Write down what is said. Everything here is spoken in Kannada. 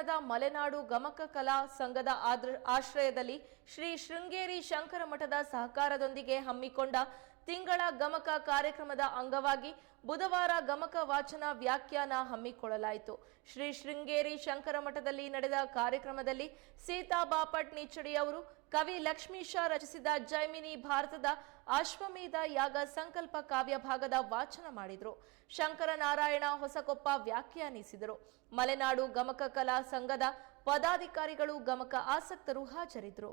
ಪಟ್ಟಣದ ಮಲೆನಾಡು ಗಮಕ ಕಲಾ ಸಂಘದ ಆಶ್ರಯದಲ್ಲಿ ಶ್ರೀ ಶೃಂಗೇರಿ ಶಂಕರ ಮಠದ ಸಹಕಾರದೊಂದಿಗೆ ಹಮ್ಮಿಕೊಂಡ ತಿಂಗಳ ಗಮಕ ಕಾರ್ಯಕ್ರಮದ ಅಂಗವಾಗಿ ಬುಧವಾರ ಗಮಕ ವಾಚನ ವ್ಯಾಖ್ಯಾನ ಹಮ್ಮಿಕೊಳ್ಳಲಾಯಿತು. ಶ್ರೀ ಶೃಂಗೇರಿ ಶಂಕರ ಮಠದಲ್ಲಿ ನಡೆದ ಕಾರ್ಯಕ್ರಮದಲ್ಲಿ ಸೀತಾ ಬಾಪಟ್ ಅವರು, ಕವಿ ಲಕ್ಷ್ಮೀಶ ರಚಿಸಿದ ಜೈಮಿನಿ ಭಾರತದ ಅಶ್ವಮೇಧ ಯಾಗ ಸಂಕಲ್ಪ ಕಾವ್ಯ ಭಾಗದ ವಾಚನ ಮಾಡಿದರು. ಶಂಕರನಾರಾಯಣ ಹೊಸಕೊಪ್ಪ ವ್ಯಾಖ್ಯಾನಿಸಿದರು. ಮಲೆನಾಡು ಗಮಕ ಕಲಾ ಸಂಘದ ಪದಾಧಿಕಾರಿಗಳು ಗಮಕ ಆಸಕ್ತರು ಹಾಜರಿದ್ದರು